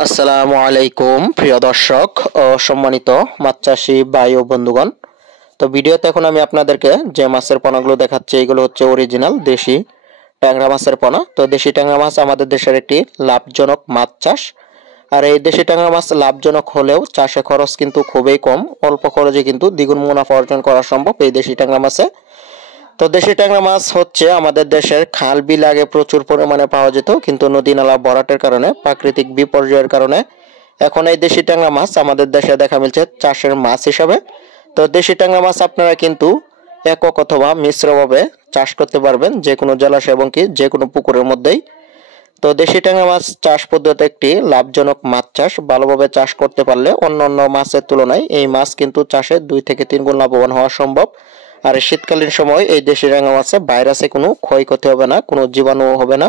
আসসালামু আলাইকুম প্রিয় দর্শক ও সম্মানিত মাছ চাষি ভাই ও বন্ধুগণ। তো ভিডিওতে এখন আমি আপনাদেরকে যে মাছের পোনাগুলো দেখাচ্ছি এগুলো হচ্ছে অরিজিনাল দেশি ট্যাংরা মাছের পোনা। তো দেশি ট্যাংরা মাছ আমাদের দেশের একটি লাভজনক মাছ চাষ। আর এই দেশি ট্যাংরা মাছ লাভজনক হলেও চাষে খরচ কিন্তু খুবই কম, অল্প খরচে কিন্তু দ্বিগুণ মুনাফা অর্জন করা সম্ভব এই দেশি ট্যাংরা মাছে। তো দেশি ট্যাংরা মাছ হচ্ছে আমাদের দেশের খাল বিল আগে প্রচুর পরিমাণে পাওয়া যেত, কিন্তু নদী নালা ভরাটের কারণে প্রাকৃতিক বিপর্যয়ের কারণে এখন এই দেশি ট্যাংরা মাছ আমাদের দেশে দেখা মিলছে চাষের মাছ হিসাবে। তো দেশি ট্যাংরা মাছ আপনারা কিন্তু একক অথবা মিশ্রভাবে চাষ করতে পারবেন যে কোনো জলাশয় এবং কি যে কোনো পুকুরের মধ্যেই। তো দেশি ট্যাংরা মাছ চাষ পদ্ধতি একটি লাভজনক মাছ চাষ। ভালোভাবে চাষ করতে পারলে অন্য অন্য মাছের তুলনায় এই মাছ কিন্তু চাষে 2 থেকে 3 গুণ লাভবান হওয়া সম্ভব। আর শীতকালীন সময় এই দেশি ট্যাংরা মাছে ভাইরাসে কোনো ক্ষয়ক্ষতি হবে না, কোনো জীবাণু হবে না।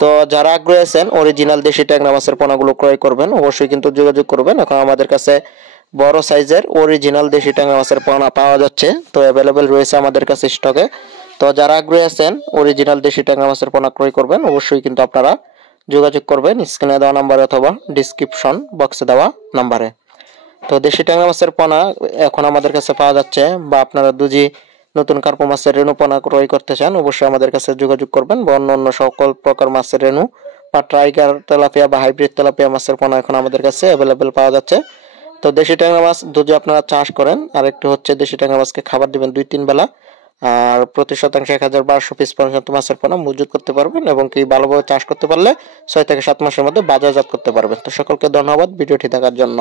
তো যারা আগ্রহী আছেন অরিজিনাল দেশি ট্যাংরা মাছের পোনাগুলো ক্রয় করবেন, অবশ্যই কিন্তু যোগাযোগ করবেন। এখন আমাদের কাছে বড় সাইজের অরিজিনাল দেশি ট্যাংরা মাছের পোনা পাওয়া যাচ্ছে, তো অ্যাভেলেবেল রয়েছে আমাদের কাছে স্টকে। তো যারা আগ্রহী আছেন অরিজিনাল দেশি ট্যাংরা মাছের পোনা ক্রয় করবেন, অবশ্যই কিন্তু আপনারা যোগাযোগ করবেন স্ক্রিনে দেওয়া নাম্বারে অথবা ডিসক্রিপশন বক্সে দেওয়া নাম্বারে। তো দেশি ট্যাংরা মাছের পোনা এখন আমাদের কাছে পাওয়া যাচ্ছে, বা আপনারা দুজি নতুন কার্পো মাছের রেণু পোনা ক্রয় করতে চান, অবশ্যই আমাদের কাছে যোগাযোগ করবেন। বা অন্য অন্য সকল প্রকার মাছের রেণু বা ট্রাইগার তেলাপিয়া বা হাইব্রিড তেলাপিয়া মাছের পোনা এখন আমাদের কাছে অ্যাভেলেবেল পাওয়া যাচ্ছে। তো দেশি ট্যাংরা মাছ যদি আপনারা চাষ করেন, আর একটু হচ্ছে দেশি ট্যাংরা মাছকে খাবার দিবেন 2-3 বেলা, আর প্রতি শতাংশে 1200 পিস পর্যন্ত মাছের পোনা মজুত করতে পারবেন, এবং কি ভালোভাবে চাষ করতে পারলে 6 থেকে 7 মাসের মধ্যে বাজারজাত করতে পারবেন। তো সকলকে ধন্যবাদ ভিডিওটি দেখার জন্য।